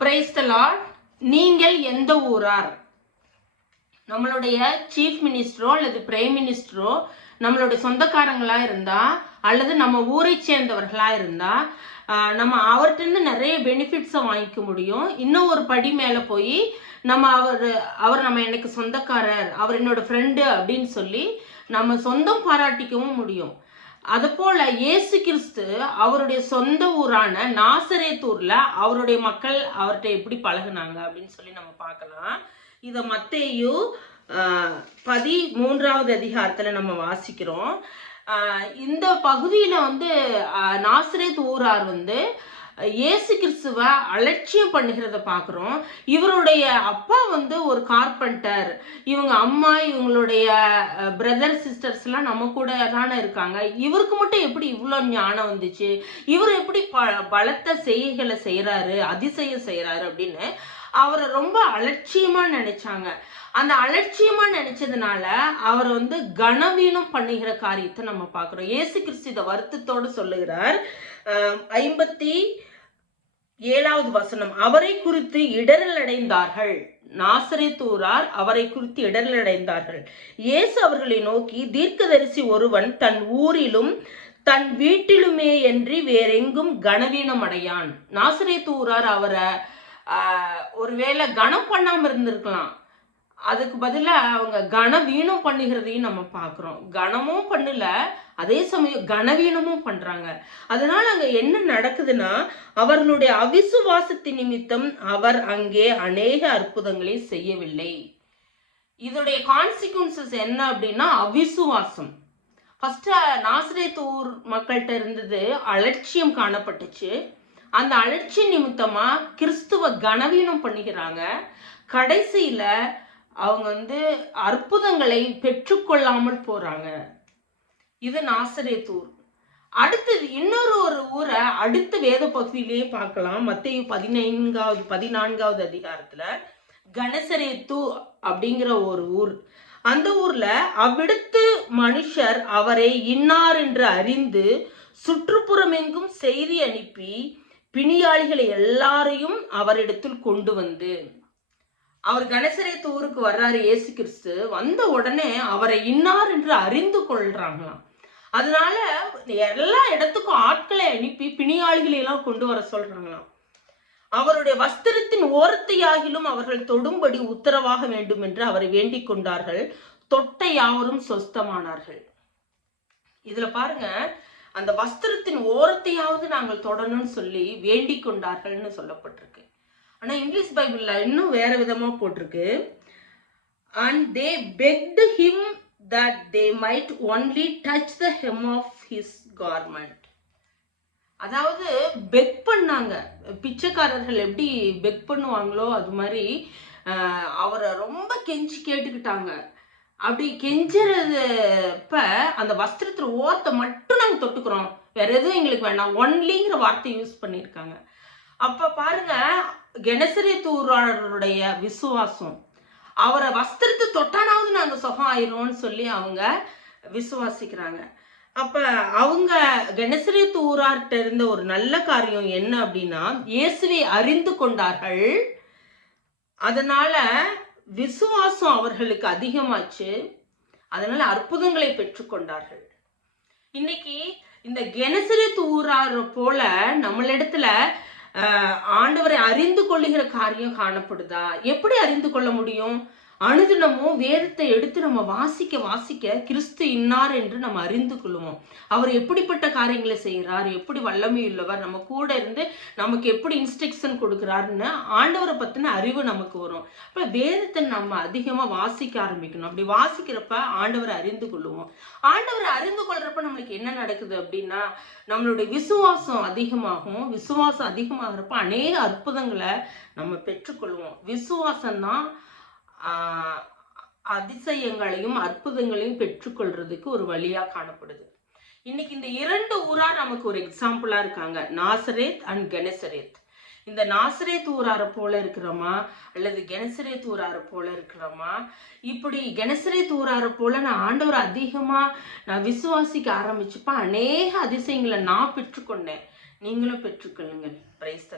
Praise the Lord நீங்கள் எந்த ஊரார்? நம்மளுடைய சீஃப் மினிஸ்டரோ அல்லது பிரைம் மினிஸ்டரோ நம்மளுடைய சொந்தக்காரங்களா இருந்தா அல்லது நம்ம ஊரை சேர்ந்தவர்களா இருந்தா நம்ம அவர்கிட்ட நிறைய பெனிஃபிட்ஸை வாங்கிக்க முடியும். இன்னும் ஒரு படி மேலே போய் நம்ம அவர் அவர் நம்ம எனக்கு சொந்தக்காரர் அவர் என்னோட ஃப்ரெண்டு அப்படின்னு சொல்லி நம்ம சொந்தம் பாராட்டிக்கவும் முடியும். அதுபோல இயேசு கிறிஸ்து அவருடைய சொந்த ஊரான நாசரேத்தூர்ல அவருடைய மக்கள் அவர்கிட்ட எப்படி பழகுனாங்க அப்படின்னு சொல்லி நம்ம பார்க்கலாம். இதை மத்தேயு பதி மூன்றாவது அதிகாரத்தில் நம்ம வாசிக்கிறோம். இந்த பகுதியில் வந்து நாசரேத் ஊரார் வந்து இயேசு கிறிஸ்துவை அலட்சியம் பண்ணுகிறத பார்க்குறோம். இவருடைய அப்பா வந்து ஒரு கார்பெண்டர் இவங்க அம்மா இவங்களுடைய பிரதர் சிஸ்டர்ஸ்லாம் நம்ம கூட தானே இருக்காங்க. இவருக்கு மட்டும் எப்படி இவ்வளோ ஞானம் வந்துச்சு? இவர் எப்படி ப பலத்த செய்கைகளை செய்கிறாரு அதிசயம் செய்கிறாரு அப்படின்னு அவரை ரொம்ப அலட்சியமா நினைச்சாங்க. அந்த அலட்சியமா நினைச்சதுனால அவர் வந்து கனவீனம் பண்ணுகிற காரியத்தை நம்ம பார்க்குறோம். இயேசு கிறிஸ்து இதை வருத்தத்தோடு சொல்லுகிறார். ஐம்பத்தி ஏழாவது வசனம் அவரை குறித்து இடரல் அடைந்தார்கள். நாசரேத்தூரார் அவரை குறித்து இடரல் அடைந்தார்கள். இயேசு அவர்களை நோக்கி தீர்க்கதரிசி ஒருவன் தன் ஊரிலும் தன் வீட்டிலுமே என்று வேறெங்கும் கனவீனம் அடையான் நாசரேத்தூரார் அவரை ஒருவேளை கனம் பண்ணாம இருந்திருக்கலாம். அதுக்கு பதிலாக அவங்க கனவீனம் பண்ணுகிறதையும் நம்ம பார்க்குறோம் கனமும் பண்ணல அதே சமயம் கனவீனமும் பண்ணுறாங்க அதனால் அங்கே என்ன நடக்குதுன்னா அவர்களுடைய அவிசுவாசத்தின் நிமித்தம் அவர் அங்கே அநேக அற்புதங்களை செய்யவில்லை. இதோடைய கான்சிக்வன்சஸ் என்ன அப்படின்னா அவிசுவாசம். ஃபஸ்ட்டு நாசிரேத் ஊர் மக்கள்கிட்ட இருந்தது அலட்சியம் காணப்பட்டுச்சு. அந்த அழற்சி நிமித்தமா கிறிஸ்துவ கனவீனம் பண்ணிக்கிறாங்க கடைசியில அவங்க வந்து அற்புதங்களை பெற்றுக்கொள்ளாமல் போறாங்க. இது நாசரேத்தூர். அடுத்தது இன்னொரு ஒரு ஊரை அடுத்த வேத பகுதியிலேயே பார்க்கலாம். மத்திய பதினைந்தாவது பதினான்காவது அதிகாரத்துல கணசரேத்து அப்படிங்கிற ஒரு ஊர். அந்த ஊர்ல அவ்விடத்து மனுஷர் அவரை இன்னார் என்று அறிந்து சுற்றுப்புறமெங்கும் செய்தி அனுப்பி பிணியாளிகளை எல்லாரையும் அவரிடத்தில் கொண்டு வந்து அவர் கணசரேத்து ஊருக்கு வர்றாரு ஏசு கிறிஸ்து வந்த உடனே அவரை இன்னார் என்று அறிந்து கொள்றாங்களாம். அதனால எல்லா இடத்துக்கும் ஆட்களை அனுப்பி பிணியாளிகளை எல்லாம் கொண்டு வர சொல்றாங்களாம். அவருடைய வஸ்திரத்தின் ஓரத்தையாகிலும் அவர்கள் தொடும்படி உத்தரவாக வேண்டும் என்று அவரை வேண்டிக் கொண்டார்கள். தொட்ட யாவரும் சொஸ்தமானார்கள். இதுல பாருங்க அந்த வஸ்திரத்தின் ஓரத்தையாவது நாங்கள் தொடணும்னு சொல்லி வேண்டிக் கொண்டார்கள்னு சொல்லப்பட்டிருக்கு. ஆனால் இங்கிலீஷ் பைபிளில் இன்னும் வேற விதமாக போட்டிருக்கு. And they begged him that they might only touch the hem of his garment அதாவது பெக் பண்ணாங்க. பிச்சைக்காரர்கள் எப்படி பெக் பண்ணுவாங்களோ அது மாதிரி அவரை ரொம்ப கெஞ்சி கேட்டுக்கிட்டாங்க. அப்படி கெஞ்சுறதுப்ப அந்த வஸ்திரத்துல ஓரத்தை மட்டும் நாங்கள் தொட்டுக்கிறோம். வேற எதுவும் எங்களுக்கு வேண்டாம். ஒன்லிங்கிற வார்த்தை யூஸ் பண்ணியிருக்காங்க. அப்போ பாருங்க கெனசரேத்தூராளருடைய விசுவாசம். அவரை வஸ்திரத்தை தொட்டானாவது நாங்கள் சுகம் ஆயிரோம்னு சொல்லி அவங்க விசுவாசிக்கிறாங்க. அப்போ அவங்க கெனசரேத்து ஊரார்கிட்ட இருந்த ஒரு நல்ல காரியம் என்ன அப்படின்னா இயேசுவை அறிந்து கொண்டார்கள். அதனால விசுவாசம் அவர்களுக்கு அதிகமாச்சு. அதனால அற்புதங்களை பெற்றுக்கொண்டார்கள் இன்னைக்கு இந்த கெனசரேத்து ஊரார் போல நம்மளிடத்துல ஆண்டவரை அறிந்து கொள்ளுகிற காரியம் காணப்படுதா? எப்படி அறிந்து கொள்ள முடியும்? அனுதினமும் வேதத்தை எடுத்து நம்ம வாசிக்க வாசிக்க கிறிஸ்து இன்னார் என்று நம்ம அறிந்து கொள்வோம். அவர் எப்படிப்பட்ட காரியங்களை செய்கிறார்? எப்படி வல்லமை உள்ளவர்? நம்ம கூட இருந்து நமக்கு எப்படி இன்ஸ்ட்ரக்ஷன் கொடுக்குறாருன்னு ஆண்டவரை பற்றின அறிவு நமக்கு வரும். அப்போ வேதத்தை நம்ம அதிகமாக வாசிக்க ஆரம்பிக்கணும். அப்படி வாசிக்கிறப்ப ஆண்டவரை அறிந்து கொள்வோம். ஆண்டவரை அறிந்து கொள்றப்ப நம்மளுக்கு என்ன நடக்குது அப்படின்னா நம்மளுடைய விசுவாசம் அதிகமாகும். விசுவாசம் அதிகமாகிறப்ப அநேக அற்புதங்களை நம்ம பெற்றுக்கொள்வோம். விசுவாசம் தான் அதிசயங்களையும் அற்புதங்களையும் பெற்றுக்கொள்றதுக்கு ஒரு வழியா காணப்படுது. இன்னைக்கு இந்த இரண்டு ஊரா நமக்கு ஒரு எக்ஸாம்பிளா இருக்காங்க. Nazareth and Gennesaret. இந்த நாசரேத் ஊரார போல இருக்கிறோமா? அல்லது கெனசரேத் ஊரார போல இருக்கிறோமா இப்படி கெனசரேத் ஊரார போல நான் ஆண்டவர் அதிகமா நான் விசுவாசிக்க ஆரம்பிச்சப்ப அநேக அதிசயங்களை நான் பெற்றுக்கொண்டேன். நீங்களும் பெற்றுக்கொள்ளுங்கள். பிரைஸ்